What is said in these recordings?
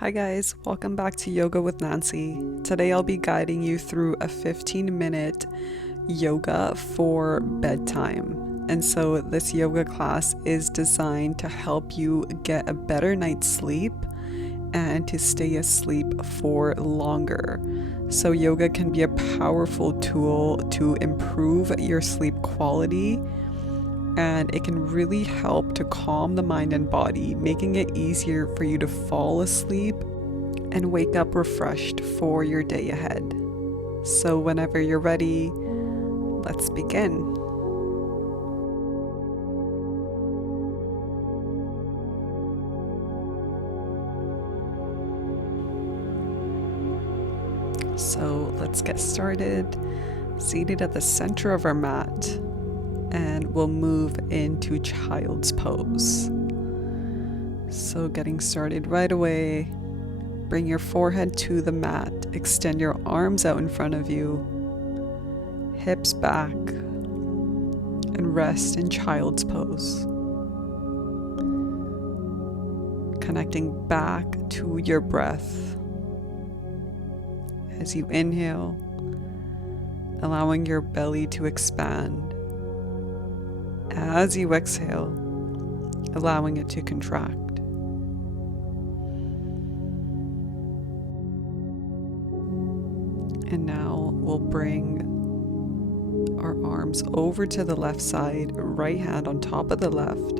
Hi guys, welcome back to Yoga with Nancy. Today I'll be guiding you through a 15-minute yoga for bedtime. And so this yoga class is designed to help you get a better night's sleep and to stay asleep for longer. So yoga can be a powerful tool to improve your sleep quality, and it can really help to calm the mind and body, making it easier for you to fall asleep and wake up refreshed for your day ahead. So whenever you're ready, let's begin. So let's get started. Seated at the center of our mat, and we'll move into child's pose. So getting started right away, bring your forehead to the mat, extend your arms out in front of you, hips back, and rest in child's pose. Connecting back to your breath. As you inhale, allowing your belly to expand. As you exhale, allowing it to contract. And now we'll bring our arms over to the left side, right hand on top of the left,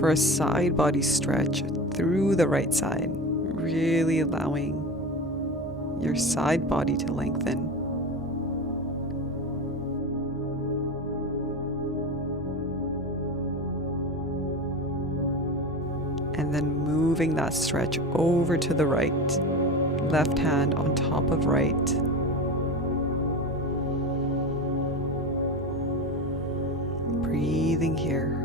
for a side body stretch through the right side, really allowing your side body to lengthen. And then moving that stretch over to the right, left hand on top of right. Breathing here.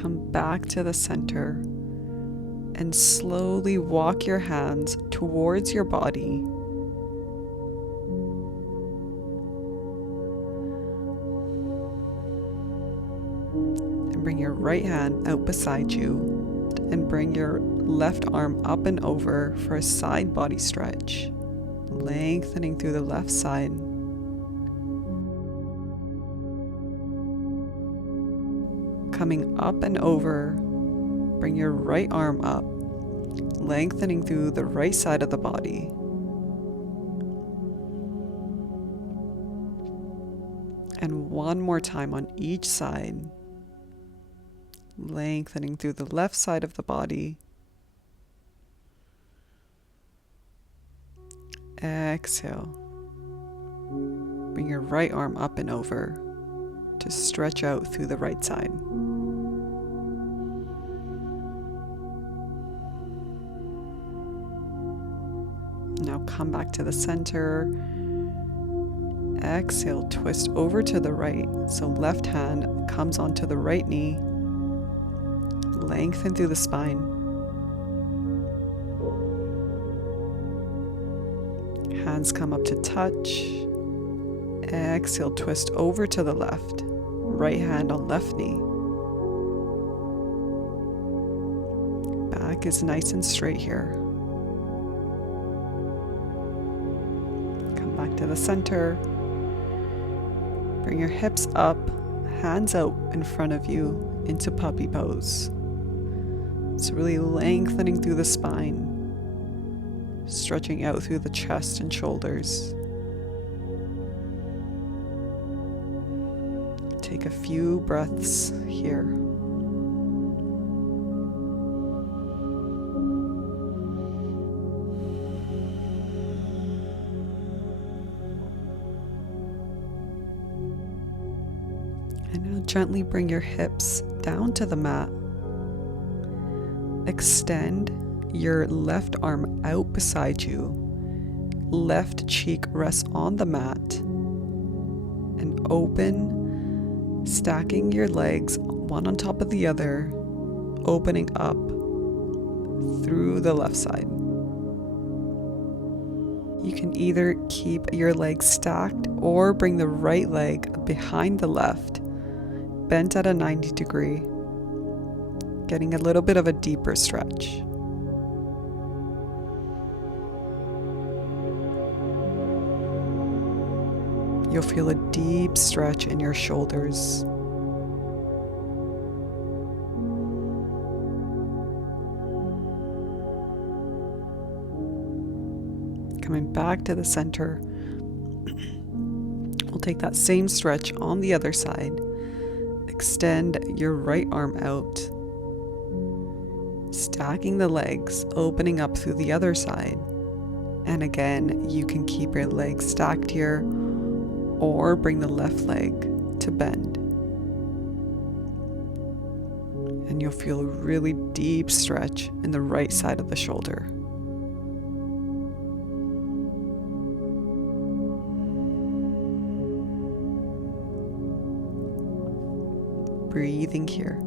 Come back to the center and slowly walk your hands towards your body. Bring your right hand out beside you and bring your left arm up and over for a side body stretch, lengthening through the left side. Coming up and over, bring your right arm up, lengthening through the right side of the body. And one more time on each side. Lengthening through the left side of the body. Exhale. Bring your right arm up and over to stretch out through the right side. Now come back to the center. Exhale, twist over to the right. So left hand comes onto the right knee. Lengthen through the spine. Hands come up to touch. Exhale, twist over to the left. Right hand on left knee. Back is nice and straight here. Come back to the center. Bring your hips up, hands out in front of you into puppy pose. It's really lengthening through the spine, stretching out through the chest and shoulders. Take a few breaths here. And now gently bring your hips down to the mat. Extend your left arm out beside you. Left cheek rests on the mat. And open, stacking your legs one on top of the other, opening up through the left side. You can either keep your legs stacked or bring the right leg behind the left, bent at a 90 degree, getting a little bit of a deeper stretch. You'll feel a deep stretch in your shoulders. Coming back to the center, we'll take that same stretch on the other side. Extend your right arm out, stacking the legs, opening up through the other side. And again, you can keep your legs stacked here or bring the left leg to bend. And you'll feel a really deep stretch in the right side of the shoulder. Breathing here.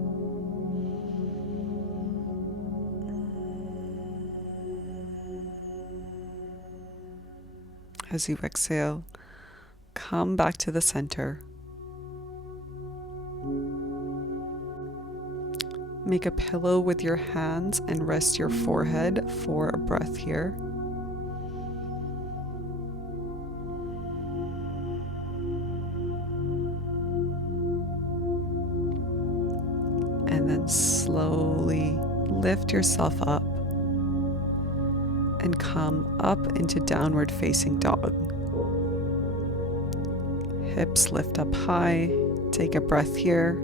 As you exhale, come back to the center. Make a pillow with your hands and rest your forehead for a breath here. And then slowly lift yourself up and come up into downward facing dog. Hips lift up high. Take a breath here.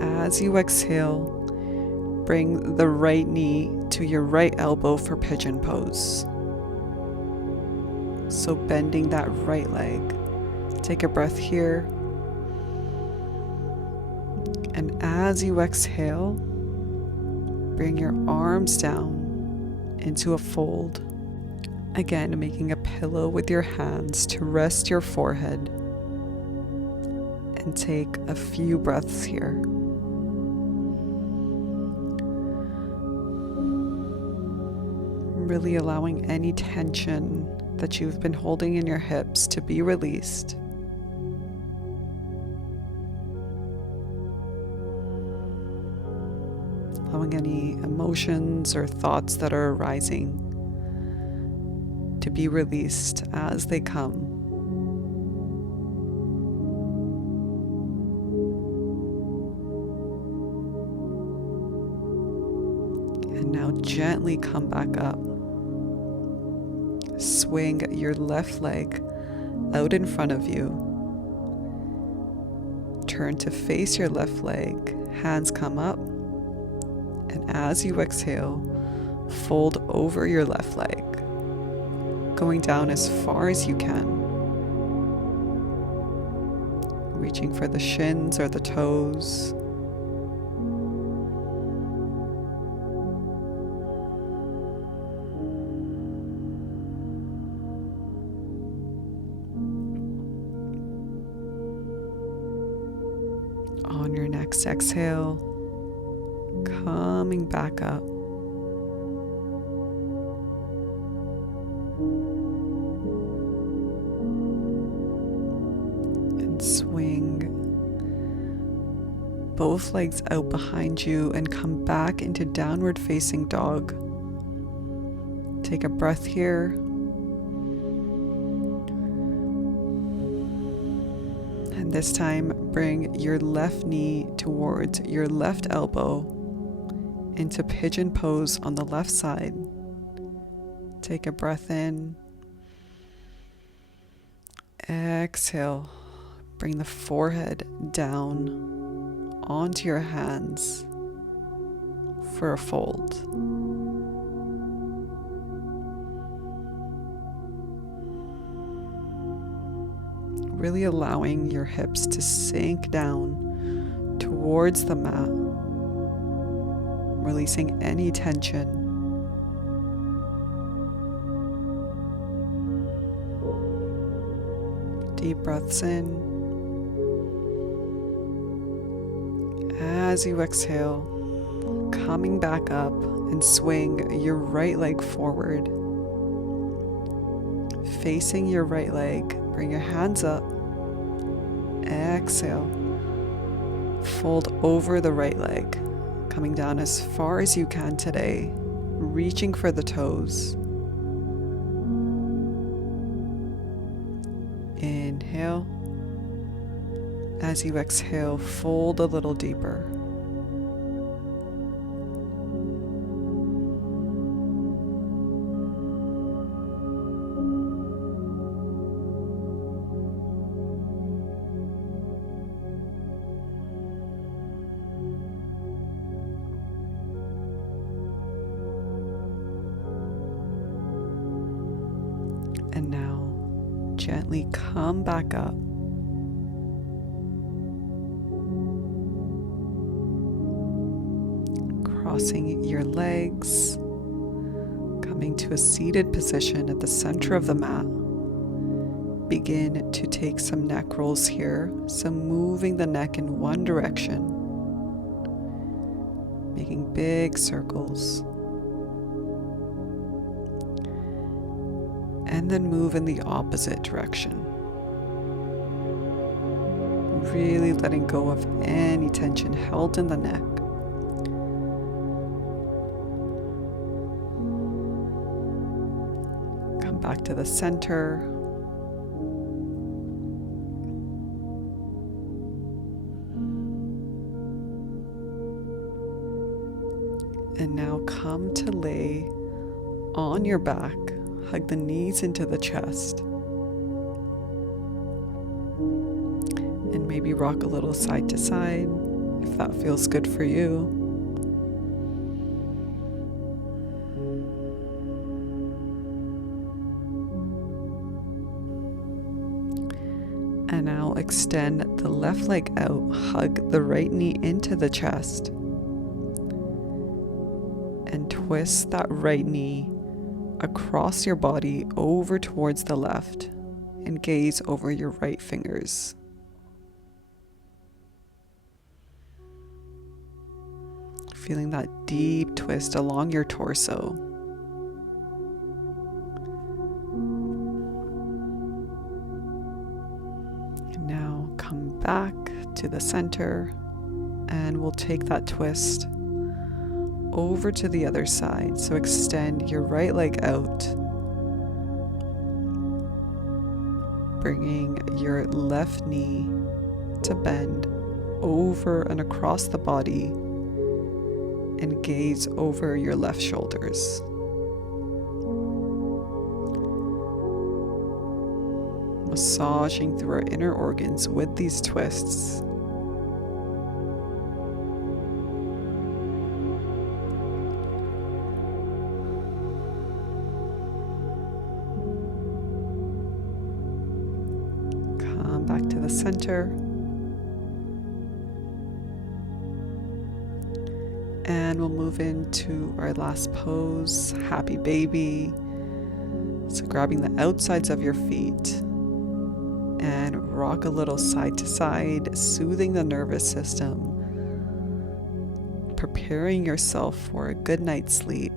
As you exhale, bring the right knee to your right elbow for pigeon pose. So bending that right leg. Take a breath here. And as you exhale, bring your arms down into a fold. Again, making a pillow with your hands to rest your forehead. And take a few breaths here. Really allowing any tension that you've been holding in your hips to be released. Allowing any emotions or thoughts that are arising to be released as they come. And now gently come back up. Swing your left leg out in front of you. Turn to face your left leg. Hands come up. And as you exhale, fold over your left leg, going down as far as you can. Reaching for the shins or the toes. On your next exhale, coming back up. And swing both legs out behind you and come back into downward facing dog. Take a breath here. And this time, bring your left knee towards your left elbow into pigeon pose on the left side. Take a breath in. Exhale. Bring the forehead down onto your hands for a fold. Really allowing your hips to sink down towards the mat, releasing any tension. Deep breaths in. As you exhale, coming back up and swing your right leg forward, facing your right leg Bring your hands up. Exhale. Fold over the right leg, coming down as far as you can today, reaching for the toes. Inhale. As you exhale, fold a little deeper. And now, gently come back up. Crossing your legs, coming to a seated position at the center of the mat. Begin to take some neck rolls here, so moving the neck in one direction, making big circles. And then move in the opposite direction. Really letting go of any tension held in the neck. Come back to the center. And now come to lay on your back. Hug the knees into the chest. And maybe rock a little side to side if that feels good for you. And now extend the left leg out. Hug the right knee into the chest. And twist that right knee across your body over towards the left and gaze over your right fingers. Feeling that deep twist along your torso. And now come back to the center and we'll take that twist over to the other side. So extend your right leg out, bringing your left knee to bend over and across the body and gaze over your left shoulders. Massaging through our inner organs with these twists. Back to the center. And we'll move into our last pose, happy baby. So grabbing the outsides of your feet and rock a little side to side, soothing the nervous system, preparing yourself for a good night's sleep.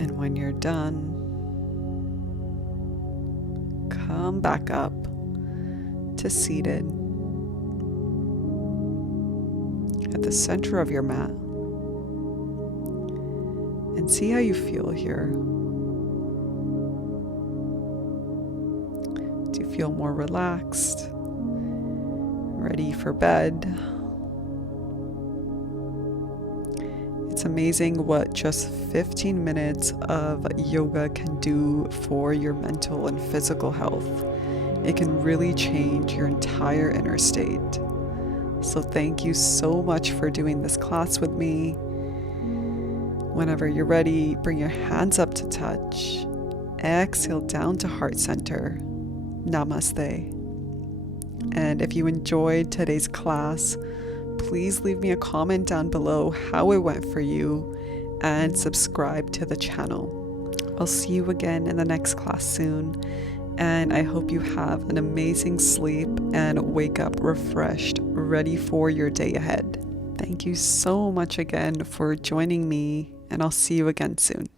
And when you're done, come back up to seated at the center of your mat and see how you feel here. Do you feel more relaxed, ready for bed? It's amazing what just 15 minutes of yoga can do for your mental and physical health. It can really change your entire inner state. So thank you so much for doing this class with me. Whenever you're ready, bring your hands up to touch. Exhale down to heart center. Namaste. And if you enjoyed today's class, please leave me a comment down below how it went for you and subscribe to the channel. I'll see you again in the next class soon, and I hope you have an amazing sleep and wake up refreshed, ready for your day ahead. Thank you so much again for joining me, and I'll see you again soon.